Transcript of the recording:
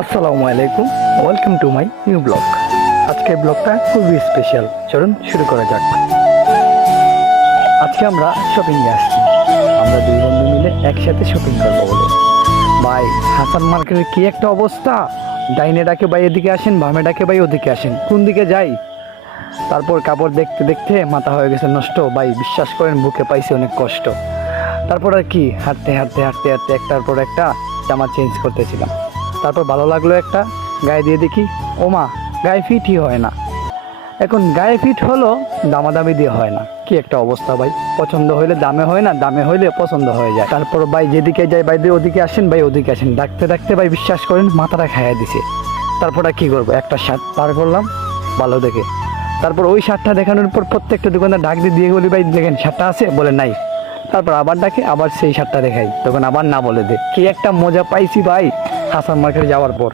আসসালামু আলাইকুম, welcome to my new blog. আজকের ব্লগটা খুবই স্পেশাল, চলুন শুরু করা যাক। আজকে আমরা শপিংয়ে আসছি, আমরা দুই বন্ধু মিলে একসাথে শপিং করবো বলে। ভাই, হাসান মার্কেটের কি একটা অবস্থা! ডাইনে ডাকে ভাই এদিকে আসেন, বামে ডাকে ভাই ওদিকে আসেন, কোন দিকে যাই? তারপর কাপড় দেখতে দেখতে মাথা হয়ে গেছে নষ্ট ভাই, বিশ্বাস করেন বুকে পাইছি অনেক কষ্ট। তারপর আর কি, হাঁটতে হাঁটতে হাঁটতে হাঁটতে একটার পর একটা জামা চেঞ্জ করতেছিলাম। তারপর ভালো লাগলো একটা, গায়ে দিয়ে দেখি ওমা, গায়ে ফিটই হয় না। এখন গায়ে ফিট হলো, দামাদামি দিয়ে হয় না। কি একটা অবস্থা ভাই! পছন্দ হইলে দামে হয় না, দামে হইলে পছন্দ হয়ে যায়। তারপর ভাই যেদিকে যাই, ভাই দিয়ে ওদিকে আসেন, ভাই ওদিকে আসেন, ডাকতে ডাকতে ভাই বিশ্বাস করেন মাথাটা খাইয়া দিছে। তারপর আর কী করবো, একটা শার্ট পার করলাম ভালো দেখে। তারপর ওই শার্টটা দেখানোর পর প্রত্যেকটা দোকানদার ডাক দিয়ে বলি ভাই দেখেন শার্টটা আছে, বলে নাই। তারপর আবার ডাকে, আবার সেই শার্টটা দেখাই, তখন আবার না বলে দে। কি একটা মজা পাইছি ভাই হাসান মার্কেটে যাওয়ার পর।